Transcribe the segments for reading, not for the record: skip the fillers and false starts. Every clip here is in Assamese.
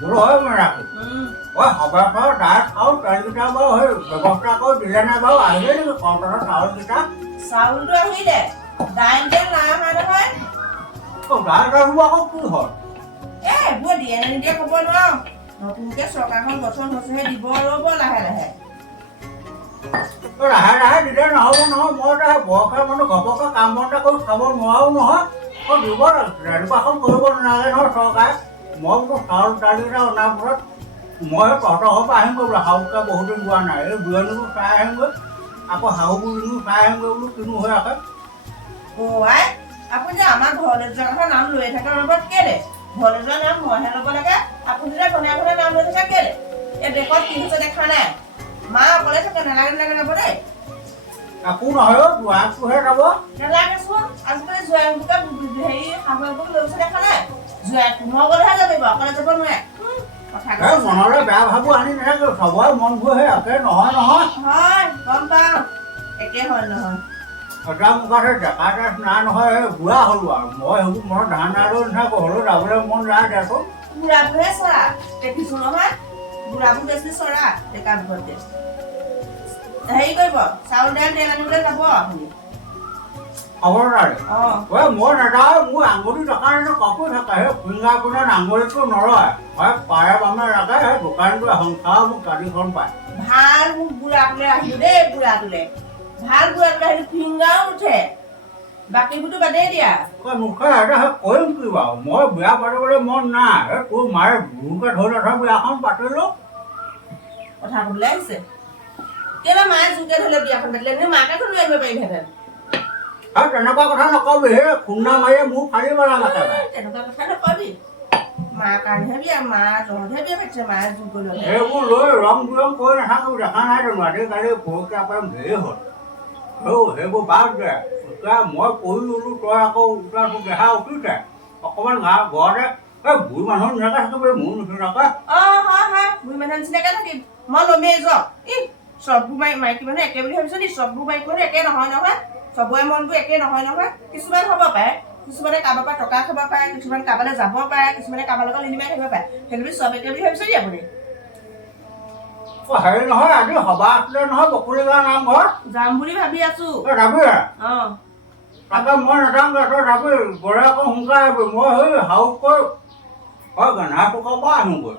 বোলো হয় মই ৰাখোঁ সবাৰ তাৰ চাউল তেলকেইটা বাৰু সেই ব্যৱস্থা কৰি দিলে নাই বাৰু আহিলে নেকি কণ্টলৰ চাউলকেইটা চাউলটো আহিলে দাইল তেল নাই অহা নহয় দাইল তেলবোৰ আকৌ কি হ'ল এইবোৰ দিয়ে নে নিদিয়ে ক'ব নোৱাৰো নতুনকে চৰকাৰখন গঠন হৈছেহে দিব ৰ'ব লাহে লাহে লাহে লাহে দিলে নহ'ব নহয় মই এতিয়া বয়সীয়া মানুহ ঘপককৈ কাম বন এটা কৰি খাব নোৱাৰো নহয় দিব এনেকুৱাখন কৰিব নালাগে নহয় চৰকাৰে মই বোলো চাউল দালিকেইটা অনাৰ পিছত মই তহঁতৰ ঘৰৰ পৰা আহিমগৈ বোলো শাহুকে বহুদিন যোৱা নাই এই বুঢ়ীজনীকো চাই আহিমগৈ আকৌ শাহু বুঢ়ীজনীকো চাই আহিমগৈ বোলো কিনো হৈ আছে আই আপুনি যে আমাৰ ঘৰলৈ যোৱা কথা নাম লৈ থাকে লগত কেলে ঘৰলৈ যোৱা নাম মইহে ল'ব লাগে আপুনি যে ঘনে ঘনে নাম লৈ থাকে কেলে এই দেশত কি হৈছে দেখা নাই মা অকলে থাকে নালাগে নালাগে যাব দেই একো নহয় জোৱাইকটোহে যাব নালাগেচোন আজিকালি জোৱাইবোকে হেৰি শাহুৱেকক লৈ গৈছে দেখা নাই জোৱাইক মই গ'লেহে যাবিব অকলে যাব নোৱাৰে মনলৈ বেয়া ভাবো আনি নাথাকে চবৰে মনবোৰ সেই একে নহয় নহয় হয় গম পাওঁ একে হয় নহয় এটা মুখত সেই ডেকা ড্ৰেছ নাই নহয় বুঢ়া হ'লো আৰু মই সেইবোৰ মনত ধান আৰু নাথাকোঁ হ'লেও যাবলৈ মন যায় দেচোন বুঢ়াবোৰহে চৰা দেখিছো নহয় বুঢ়াবোৰ বেছি চৰা ডেকাবোৰতকে হেৰি কৰিব চাউল দাইল তেল আনিবলৈ যাব আপুনি খবৰদাৰ মই নাযাওঁ মোৰ আঙুলি থকা কাপোৰ থাকে সেই ফিংগাৰ প্ৰিণ্টত আঙুলিটো নৰয় হয় পাৰে বামে ৰাখে সেই দোকানটো সংসাৰ মোক গাড়ীখন পায় ভাল মোক বুঢ়াটোলৈ আহিলো দেই বুঢ়াটোলৈ ভাল বুঢ়াটোলৈ আহিলো ফিংগাৰো নুঠে বাকীবোৰতো বাদেই দিয়া নুঠে এতিয়া কৰিম কি বাৰু মই বিয়া পাতিবলৈ মন নাই তোৰ মায়ে গুৰুকে ধৰি নথয় বিয়াখন পাতিলো কথা ক'বলৈ আহিছে কেলে মায়ে জোৰকে ধৰিলে বিয়াখন পাতিলে নে মাকে ধৰি আহিব পাৰিলেহেঁতেন তেনেকুৱা কথা নকবি হে খুন্দা মাৰিয়ে মোৰ ফালি পেলালে তেনেকুৱা কথা নকবি মাৰ কাৰণেহে বিয়া মা জহতহে বিয়া পাতিছে মায়ে জোৰ কৰি ল'লে সেইবোৰ লৈ ৰং বিৰং কৰি নাথাকো দেখা নাই জানো আজিকালি পৰকীয়া প্ৰেম ধেৰ হ'ল সেইবোৰ বাদ দে এতিয়া মই পঢ়ি ল'লো তই আকৌ তোৰ দেহা উঠিছে অকণমান ঘৰতে বুঢ়ী মানুহ নিচিনাকৈ থাকিবি মোৰ নিচিনাকৈ হয় বুঢ়ী মানুহ নিচিনাকৈ থাকিম মই ল'মেই যাওক চববোৰ মাইকী মানুহ একে বুলি ভাবিছ নি চববোৰ মাইকী মানুহ একে নহয় নহয় চবৰে মনবোৰ একে নহয় নহয় কিছুমান হ'ব পাৰে কিছুমানে কাৰোবাৰ পৰা টকা খাব পাৰে কিছুমান কাৰোবালৈ যাব পাৰে কিছুমানে কাৰোবাৰ লগত লিলিমাই থাকিব পাৰে সেইবুলি চব একে বুলি ভাবিছে নি আপুনি হেৰি নহয় আজি সভা আছিলে নহয় বকুলিগাঁও নামঘৰ যাম বুলি ভাবি আছো যাবি তাকে মই নাযাওঁগৈ তই যাবি গ'লে আকৌ সোনকালে আহিবি মই সেই হাউকৈ হয় গেন্ধাটোকৰ পৰা আহিমগৈ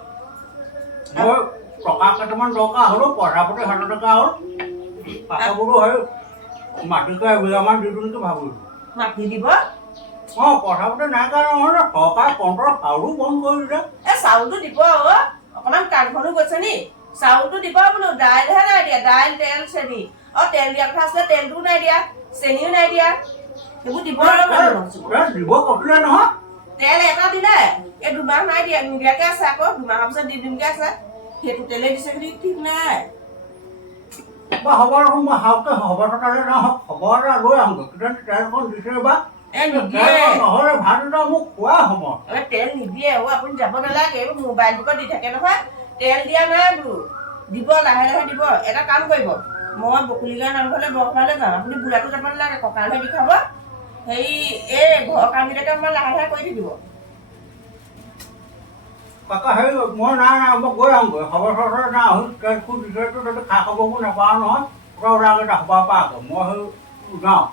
মই টকা কেইটামান দৰকাৰ হ'লো পইচা পাতি 100 টকা হ'ল তাকে বোলো সেই মাটিকে এবিঘামান দি দিওঁ নেকি ভাবিলোঁ মাটি দিব পইচা পাতি নাই কাৰণে নহয় চৰকাৰে কণ্ট্ৰল চাউলো বন্ধ কৰি দিছে চাউলটো দিব অকণমান কাণখনো গৈছে নি চাউলটো দিব বোলো দাইলহে নাই দিয়া দাইল তেল চেনি তেল দিয়া কথা আছিলে তেলটোও নাই দিয়া চেনিও নাই দিয়া সেইবোৰ দিব দিব কৈছিলে নহয় তেল এটা দিলে এই 2 মাহ নাই দিয়া নিদিয়াকে আছে আকৌ 2 মাহৰ পিছত দি দিমকে আছে সেইটো তেলে দিছে বুলি ঠিক নাই হ'ব দেখোন মই হাউকে খবৰ থকালে নহওক খবৰ এটা লৈ আহোঁগৈ কিজানি তেলখন দিছে বা নহ'লে ভাত এটা মোক খোৱা সময় তেল নিদিয়ে আপুনি যাব নালাগে এইবোৰ মোবাইলবোৰত দি থাকে নহয় তেল দিয়া নাই বোলো দিব লাহে লাহে দিব এটা কাম কৰিব মই বকুলিগাঁও নামঘৰলৈ বৰসভালৈ যাম আপুনি বুঢ়াটো যাব নালাগে কঁকালহে বিষাব হেৰি এই ঘৰৰ কামকেইটাকে অকণমান লাহে লাহে কৰি থাকিব কাকা হেৰি মই নাই মই গৈ আহোঁগৈ খবৰ চবৰ নাই আহোঁ তেলখন দিছেতো তাতে খা খবৰবোৰ নাপাওঁ নহয় ওলাগে সভাৰ পৰা আকৌ মই সেই যাওঁ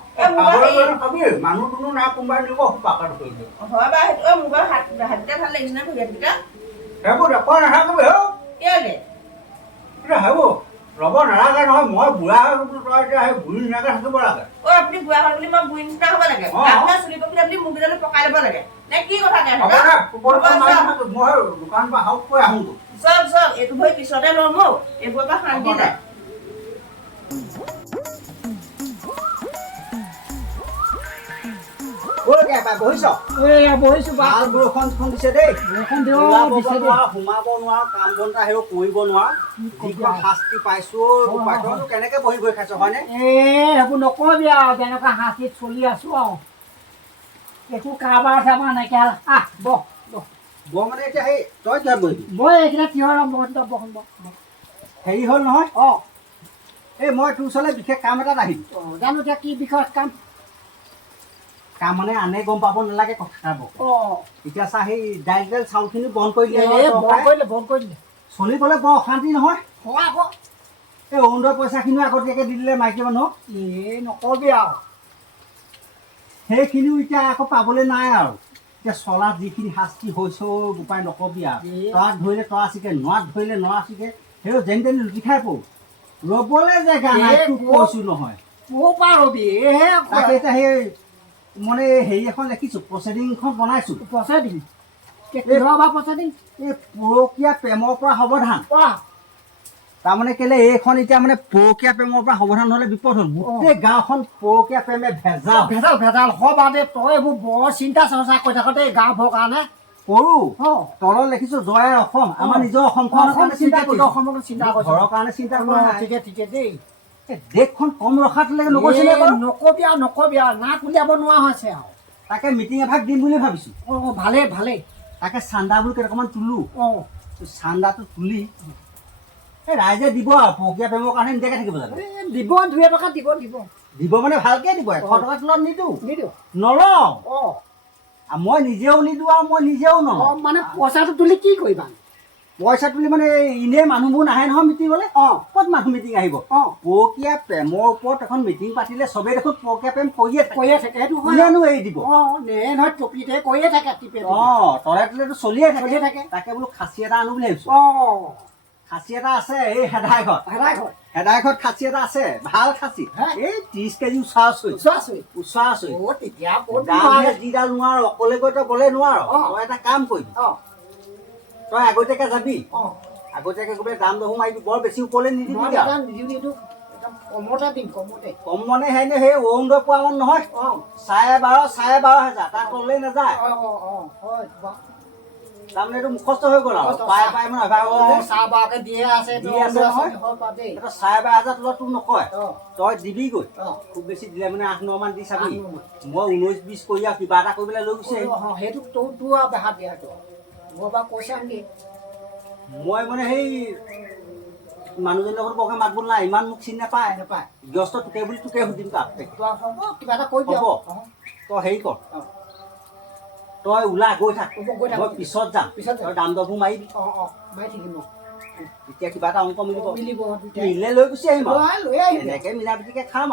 খাবি মানুহ দুনুহ নাই কোনোবাই দিব পাকাটো কৰিলে হয় বাৰু সেইটো মোৰ বাৰু হাতকেইটা ভাল লাগিছে নে ভৰিয়াতকেইটা সেইবোৰ দেখুৱাই নাথাকিবি কেলে এতিয়া সেইবোৰ ৰ'ব নালাগে নহয় মই বুঢ়া হৈ গৈছোঁ তই এতিয়া সেই বুঢ়ী নিচিনাকৈ থাকিব লাগে আপুনি বুঢ়া হ'ল বুলি মই বুঢ়ী নিচিনা হ'ব লাগে আপোনাৰ চুলি পকিলে বুলি মোক কেইডালো পকাই ল'ব লাগে নে কি কথা মই দোকান পৰা হাউক কৈ আহোঁগৈ চব এইটো ভৰি পিছতে ল'ম এইবোৰৰ পৰা শান্তি নাই বহিছো ভাল বৰষুণ দিছে দেই সোমাব নোৱাৰো কাম বন এটা হেৰি কৰিব নোৱাৰো যিখন শাস্তি পাইছো কেনেকে বহি গৈ খাইছ হয়নে সেইবোৰ নকবি আৰু তেনেকুৱা শাস্তিত চলি আছো আৰু একো কাৰবাৰ চাবাৰ নাইকিয়া বহ মানে এতিয়া সেই তই কিয় বহিবি মই এইকেইটা কিহৰ হেৰি হ'ল নহয় এই মই তোৰ ওচৰলৈ বিশেষ কাম এটাত আহিম জানো এতিয়া কি বিষয়ত কাম কাম মানে আনে গম পাব নালাগে কথাব অঁ এতিয়া চা সেই দাইল চাউলখিনি বন্ধ কৰি দিলে বন্ধ কৰি দিলে চলিবলৈ বৰ অশান্তি নহয় হয় আকৌ এই অৰুণোদয় পইচাখিনিও আগতীয়াকৈ দি দিলে মাইকী মানুহক নকবি আৰু সেইখিনিও এতিয়া আকৌ পাবলৈ নাই আৰু এতিয়া চলাত যিখিনি শাস্তি হৈছে উপায় নকবি আৰু তৰাত ধৰিলে তৰা চিকে নোৱাত ধৰিলে নৰা চিকে সেই যেন তেন লুটি খাই পৰো ৰ'বলৈ জেগা নাই তোক কৈছোঁ নহয় মোৰ পৰা ৰবি এইহে তাকে এতিয়া সেই মানে হেৰি এখন লিখিছোঁ প্ৰচিডিংখন বনাইছোঁ পইচা দিম কিহৰ বা পইচা দিম এই পৰকীয়া প্ৰেমৰ পৰা সাৱধান তাৰমানে কেলে এইখন এতিয়া মানে পৰকীয়া প্ৰেমৰ পৰা সাৱধান হ'লে বিপদ হ'ল গোটেই গাঁওখন পৰকীয়া প্ৰেমে ভেজাল ভেজাল হ'ব দে তই এইবোৰ বৰ চিন্তা চৰ্চা কৰি থাকোঁতে এই গাঁওবোৰৰ কাৰণে কৰোঁ তলত লিখিছোঁ জয় অসম আমাৰ নিজৰ অসমখনৰ কাৰণে চিন্তা কৰিছোঁ অসমক চিন্তা কৰিছোঁ ঘৰৰ কাৰণে চিন্তা কৰা নাই ঠিকে ঠিকে দেই দেশখন কম ৰখাটোলৈকে নগৈছিলে নকবি আৰু নাক উলিয়াব নোৱাৰা হৈছে আৰু তাকে মিটিং এভাগ দিম বুলি ভাবিছোঁ অঁ ভালেই তাকে চান্দাবোৰ কেইটকামান তোলোঁ অঁ চান্দাটো তুলি এই ৰাইজে দিব আৰু পৰকীয়া প্ৰেমৰ কাৰণে নিদিয়াকৈ থাকিব জানো দিব 2 টকা দিব মানে ভালকৈ দিব 100 টকা তলত নিদিওঁ নিদিওঁ নলওঁ অঁ মই নিজেও নিদিওঁ আৰু মই নিজেও নলওঁ মানে পইচাটো তুলি কি কৰিবা পইচা তুলি মানে এনেই মানুহবোৰ নাহে নহয় মিটিঙলৈ ক'ত মানুহ মিটিং আহিব পৰকীয়া প্ৰেমৰ ওপৰত এখন মিটিং পাতিলে চবেই দেখোন পৰকীয়া প্ৰেম কৰিয়ে থাকে সেইটো কোনেনো এৰি দিব নহয় টপিতে কৈয়ে থাকে তলে তলেতো চলিয়ে থাকে তাকে বোলো খাচী এটা আনো বুলি ভাবিছোঁ খাচী এটা আছে এই হেদাইঘৰত খাচী এটা আছে ভাল খাচী এই 30 কেজি উচা যিডাল নোৱাৰ অকলে গৈ তই গ'লে নোৱাৰ তই এটা কাম কৰিবি তই আগতীয়াকৈ যাবি আগতীয়াকৈ গৈ দাম দহো মাৰিবি বৰ বেছি ওপৰলৈ নিদিবি কম মানে সেই অৰুণোদয় পোৱা মান নহয় 12,500 তাৰ তললৈ নাযায় তাৰমানে এইটো মুখস্থ হৈ গ'ল আৰু পাই মানে দিয়ে আছে 12,500 তলত তোক নকয় তই দিবিগৈ খুব বেছি দিলে মানে 8-9 মান দি চাবি মই 19-20 কৰি আৰু কিবা এটা কৰি পেলাই লৈ গুচি আহিম সেইটো তোৰ বেহা দিয়াটো মই বা কৈছা নেকি মই মানে সেই মানুহজনীৰ লগত বৰকৈ মাত বোল নাই ইমান মোক চিনি নাপায় ব্যস্ত তোকে বুলি তোকে সুধিম তাত কিবা এটা কৈ হ'ব তই হেৰি কৰ তই ওলা গৈ থাক মই পিছত যাম তই দাম দৰবোৰ মাৰিবি তেতিয়া কিবা এটা অংক মিলিলে লৈ গুচি আহিম এনেকৈ মিলা পিটিকে খাম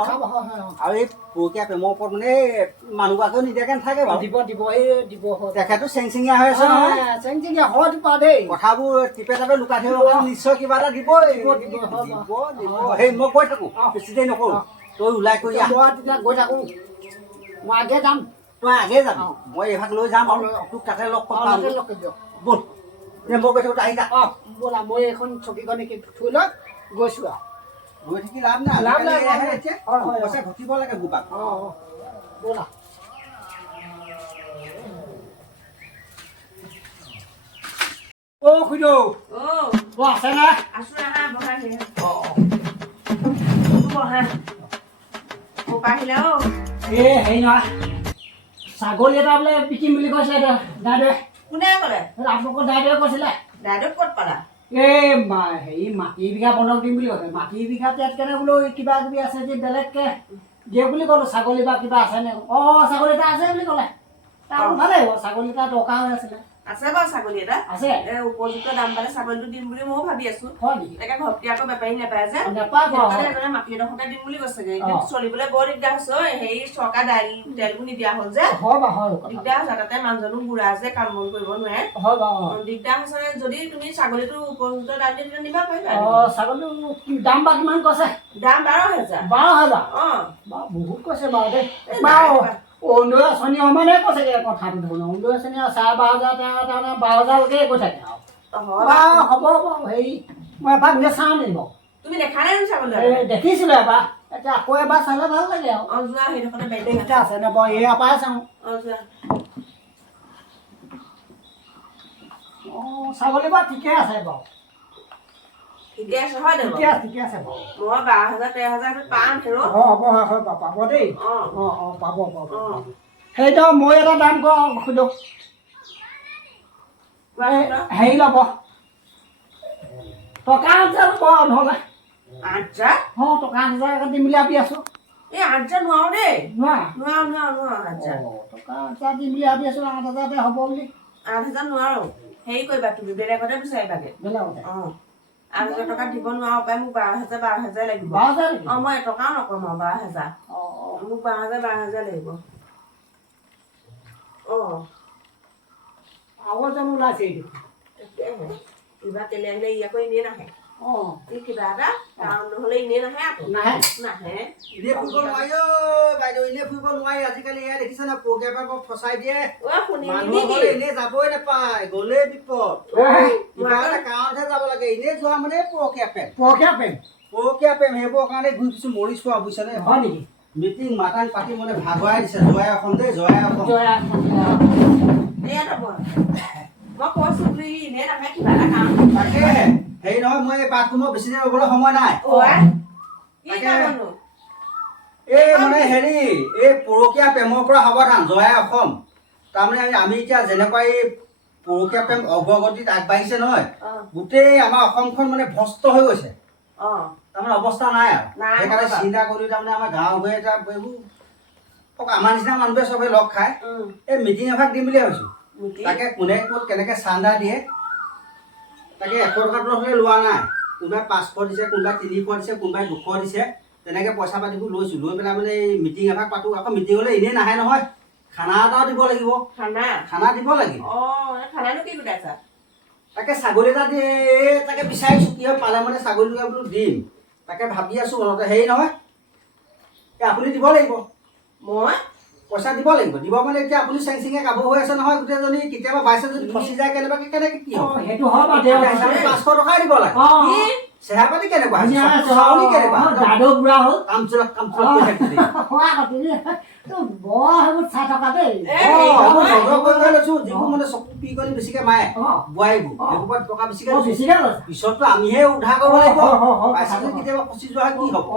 আৰু এই পৰকীয়া প্ৰেমৰ ওপৰত মানে মানুহগৰাকীও নিদিয়াকৈ নাথাকে বাৰু তেখেতো চেংচেঙীয়া হৈ আছে নহয় কথাবোৰ টিপে টাপে লুকাই থাকিব নিশ্চয় কিবা এটা দিবই সেই মই কৈ থাকোঁ বেছি দেৰি নকৰোঁ তই ওলাই কৰি গৈ থাকোঁ মই আগে যাম তই আগে যাবি মই এইভাগ লৈ যাম আৰু তোক তাতে লগ পাম ব'ল মই গৈ থাকোঁ আহি যা ব'লা মই এইখন ছবিখন থৈ লৈ গৈছোঁ আৰু গৈ থাকি লাভ নাই পইচা ঘটিব লাগে গোপাক ব'লা খুইদেউ আছেনে হেৰি নহয় ছাগলী এটা বোলে বিকিম বুলি কৈছে দাদুৱে কোনে ক'লে আপোনালোকৰ দাদুৱে কৈছিলে দাদু ক'ত পালা এই হেৰি মাটি বিঘা বন্ধক দিম বুলি কৈছে মাটি বিঘা ইয়াত কেনে বোলো কিবা কিবি আছে যে বেলেগকৈ দিয়ে বুলি ক'লোঁ ছাগলী বা কিবা আছেনে ছাগলী এটা আছে বুলি ক'লে তাৰ ভালেই হ'ব ছাগলী এটা দৰকাৰ হৈ আছিলে আছে বাৰু ছাগলী এটা আছে উপযুক্ত দাম পালে ছাগলীটো দিম বুলি ময়ো ভাবি আছো হয় নেকি তাকে ঘপকে আকৌ বেপাৰী নাপায় যে মাটি এডোখৰকে দিম বুলি কৈছে চলিবলৈ বৰ দিগদাৰ হৈছে হেৰি চৰকাৰ দাইলবোৰ নিদিয়া হ'ল যে দিগদাৰ হৈছে তাতে মানুহজনো বুঢ়া যে কাম বন কৰিব নোৱাৰে দিগদাৰ হৈছে যদি তুমি ছাগলীটো উপযুক্ত দাম দি নিবা পাৰিবা ছাগলী দাম বা কিমান কৈছে দাম 12,000 বহুত কৈছে বাৰু দেই অৰুণোদয় আঁচনি সমানে কৈছে কথাটো দেখোন অৰুণোদয় আঁচনি 12,500 তাৰমানে 12,000লৈকে কৈ থাকে আৰু হ'ব হেৰি মই এবাৰ নিজে চাওঁ নেকি বাৰু তুমি দেখা নাই ছাগলী দেখিছিলোঁ এবাৰ এতিয়া আকৌ এবাৰ চালে ভাল লাগে আৰু যোৱা সেইডোখৰতে বেলেগ আছে নে বাৰু এয়া পৰাই চাওঁ যোৱা ছাগলী বাৰু ঠিকে আছে বাৰু ঠিকে আছে হয় দে ঠিকে আছে বাৰু মই 12,000-13,000 পাম হেৰ হয় পাব দেই পাব সেইটো মই এটা দাম সোধো হেৰি ল'ব টকা 8,000 ল'ব নহ'লে আচ্ছা টকা 8,000 দিম বুলি ভাবি আছোঁ এই 8,000 নোৱাৰো দেই নোৱাৰা নোৱাৰো 8,000 টকা 8,000 দিম বুলি ভাবি আছোঁ 8,000তে হ'ব বুলি 8,000 নোৱাৰো হেৰি কৰিবা তুমি বেলেগতে বিচাৰিবাগে বেলেগতে 8,000 টকা দিব নোৱাৰো পাই মোক 12,000 লাগিব 12,000 মই এটকাও নকম আৰু 12,000 মোক 12,000 লাগিব আগৰ জানো ওলাইছে এইটো তাকেহে কিবা কেলে আহিলে ই আকৌ এনেই নাহে ই কিবা এটা কাৰণ নহ'লে এনেই নাহে আকৌ নাহে নাহে এনেই ফুৰিব নোৱাৰি বাইদেউ এনেই ফুৰিব নোৱাৰি আজিকালি এয়া দেখিছে না প্ৰগ্ৰেমৰ ফচাই দিয়ে শুনি মানুহ ঘৰলে এনেই যাবই নাপায় গ'লে বিপদ কিবা এটা কাৰণতহে যাব লাগে এনেই যোৱা মানে পৰকীয়া প্ৰেম সেইবোৰৰ কাৰণে ঘূৰি ফুৰিছো মৰিছো আৰু বুজিছানে হয় নেকি মিটিং মাতাং পাতি মানে ভাগৰাই দিছে জয়া অসম দেই জয়া অসম এয়াতো মই কৈছো বুলি এনেই নাহে কিবা এটা কাৰণ তাকে হেৰি নহয় মই এই পাতটো মই বেছি দেৰি ৰ'বলৈ সময় নাই এই মানে হেৰি এই পৰকীয়া প্ৰেমৰ পৰা সাৱধান জয়া অসম তাৰমানে আমি এতিয়া যেনেকুৱা এই পৰকীয়া প্ৰেম অগ্ৰগতিত আগবাঢ়িছে নহয় গোটেই আমাৰ অসমখন মানে ভ্ৰষ্ট হৈ গৈছে তাৰমানে অৱস্থা নাই আৰু সেইকাৰণে চিন্তা কৰি তাৰমানে আমাৰ গাঁও ভূঞে এতিয়া এইবোৰ আমাৰ নিচিনা মানুহবোৰে চবে লগ খাই এই মিটিং এভাগ দিম বুলি ভাবিছোঁ তাকে কোনে ক'ত কেনেকৈ চান্দা দিয়ে তাকে 100 টকাটো হ'লে লোৱা নাই কোনোবাই 500 দিছে কোনোবাই 300 দিছে কোনোবাই 200 দিছে তেনেকৈ পইচা পাতিবোৰ লৈছোঁ লৈ পেলাই মানে এই মিটিং এভাগ পাতোঁ আকৌ মিটিং হ'লে এনেই নাহে নহয় খানা এটাও দিব লাগিব খানা দিব লাগিব তাকে ছাগলী এটা দি তাকে বিচাৰিছোঁ কি হয় পালে মানে ছাগলীটোকে বোলো দিম তাকে ভাবি আছোঁ মনতে হেৰি নহয় আপুনি দিব লাগিব মই পইচা দিব লাগিব দিব মানে এতিয়া আপুনি চেংচিঙে গাব হৈ আছে নহয় গোটেইজনী কেতিয়াবা বাইছে যদি ফচি যায় কেনেকৈ কি হ'ব সেইটো হয় বাৰু 500 টকাই দিব লাগে চেহেৰা পাতি কেনেকুৱা চাউনি কেনেকুৱা দাদু বুঢ়া হ'ল কামচুলক বৰ সেইবোৰ চাই থকা দেই যিবোৰ মানে চকু পি কৰি বেছিকে মায়ে বোৱাৰীবোৰ সেইবোৰ টকা বেছিকে পিছততো আমিহে উদ্ধাৰ কৰিব লাগিব পইচা যদি কেতিয়াবা ফচি যোৱা কি হ'ব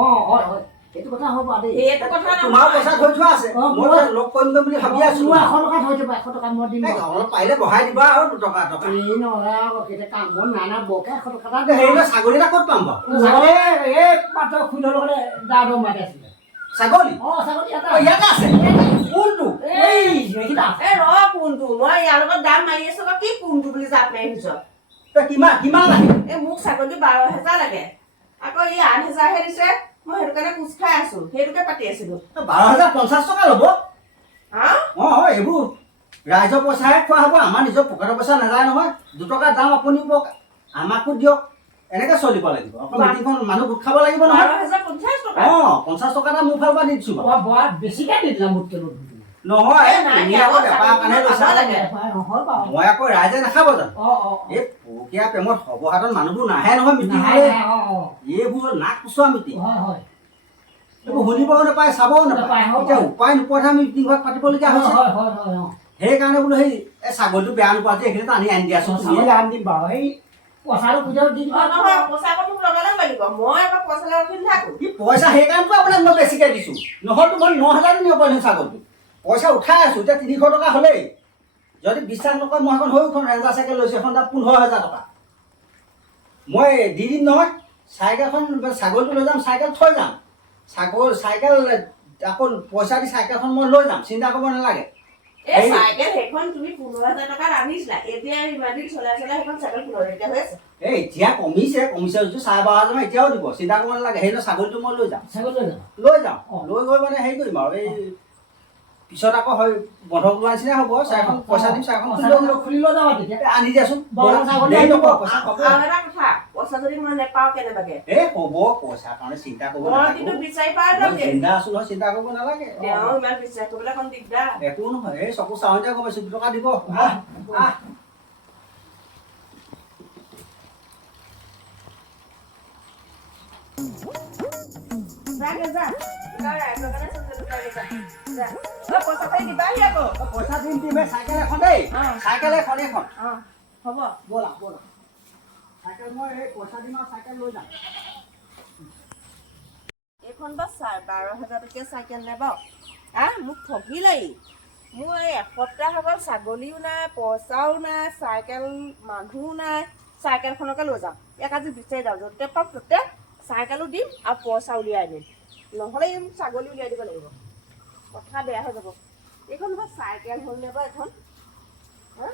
সেইটো কথা হ'ব দেই এইটো কথা তোমাৰ পইচা থৈ থোৱা আছে মই লগ কৰিম বুলি ভাবি আছো 100 টকা থৈ দিব 100 টকা মই দিম অলপ পাৰিলে বঢ়াই দিবা আৰু 2 টকা এই নহয় এতিয়া কাম বন নাই না বকে 100 টকা হেৰি ছাগলী এটা ক'ত পাম বাৰু এই পাতৰ খুলৰ লগতে দাদু মাতি আছিলে ছাগলী ছাগলী ইয়াতে আছে কোনটো এই এইকেইটা কোনটো মই ইয়াৰ লগত দাম মাৰি আছো কি কোনটো বুলি জাপ মাৰি আহিছ কিমান লাগে এই মোক ছাগলী 12,000 লাগে আকৌ ই 8,000 হে দিছে মই সেইটো কাৰণে কোচ খাই আছো সেইটোকে পাতি আছিলো 12,050 টকা ল'ব এইবোৰ ৰাইজৰ পইচাহে খোৱা হ'ব আমাৰ নিজৰ পকেটৰ পইচা নাযায় নহয় 2 টকা দাম আপুনি আমাকো দিয়ক এনেকৈ চলিব লাগিব আকৌ মিটিংখন মানুহ গোট খাব লাগিব নহয় 50 টকা এটা মোৰ ফালৰ পৰা দি দিছোঁ বেছিকৈ দি দিলা মোতকৈ নহয় মই আকৌ ৰাইজে নাখাব জানো এই পৰকীয়া প্ৰেমত সৰ্বসাধাৰণ মানুহবোৰ নাহে নহয় মিটিং এইবোৰ নাক কোচোৱা মিটিং এইবোৰ শুনিবও নাপায় চাবও নাপায় এতিয়া উপায় নোপোৱাতহে আমি মিটিং ভাগ পাতিবলগীয়া হৈছে সেইকাৰণে বোলো সেই ছাগলীটো বেয়া নোপোৱা যে সেইখিনিতো আনি দিয়াচোন আনি দিম বাৰু সেই পইচাটো খুজিও দি পইচা সেইকাৰণেতো আপোনাক মই বেছিকৈ দিছোঁ নহ'লেতো মই 9,000 দিব পাৰিম ছাগলীটো পইচা উঠাই আছোঁ এতিয়া 300 টকা হ'লেই যদি বিশ্বাস নকৰে মই এখন সৰুখন ৰেঞ্জাৰ চাইকেল লৈছোঁ এখন দাম 15,000 টকা মই দি দিম নহয় চাইকেলখন ছাগলীটো লৈ যাম চাইকেল থৈ যাম চাইকেল আকৌ পইচা দি চাইকেলখন মই লৈ যাম চিন্তা কৰিব নালাগে এতিয়া কমিছে যদি 12,500 এতিয়াও দিব চিন্তা কৰিব নালাগে সেই ছাগলীটো মই লৈ যাম লৈ যাম লৈ গৈ মানে হেৰি কৰিম আৰু এই পিছত আকৌ হয় বন্ধক লোৱা নিচিনা হ'ব চাইখন পইচা দিম চাইখন খুলি লৈ যাবা তেতিয়া আনি দিয়াচোন পইচা যদি মই নেপাওঁ কেনেবাকে হ'ব পইচাৰ কাৰণে চিন্তা কৰিব চিন্তা আছো নহয় চিন্তা কৰিব নালাগে ইমান বিশ্বাস কৰিবলৈ অকণ দিগদাৰ একো নহয় এই চকু চাওঁতে গম পাইছো 2 টকা দিব পইচা দিম চাইকেল এখন দেই চাইকেল এখন হ'ব ব'লা চাইকেল মই এই পইচা দিম আৰু চাইকেল লৈ যাম এইখন বা 12,000 টকীয়া চাইকেল নে বাৰু মোক ঠগিলেই মোৰ এই এসপ্তাহ আগত ছাগলীও নাই পইচাও নাই চাইকেল মানুহো নাই চাইকেলখনকে লৈ যাম ইয়াক আজি বিচাৰি যাওঁ য'তে পাওক ত'তে চাইকেলো দিম আৰু পইচা উলিয়াই দিম নহ'লে মোক ছাগলী উলিয়াই দিব লাগিব কথা বেয়া হৈ যাব এইখন চাইকেল হ'ল নে বাৰু এখন হা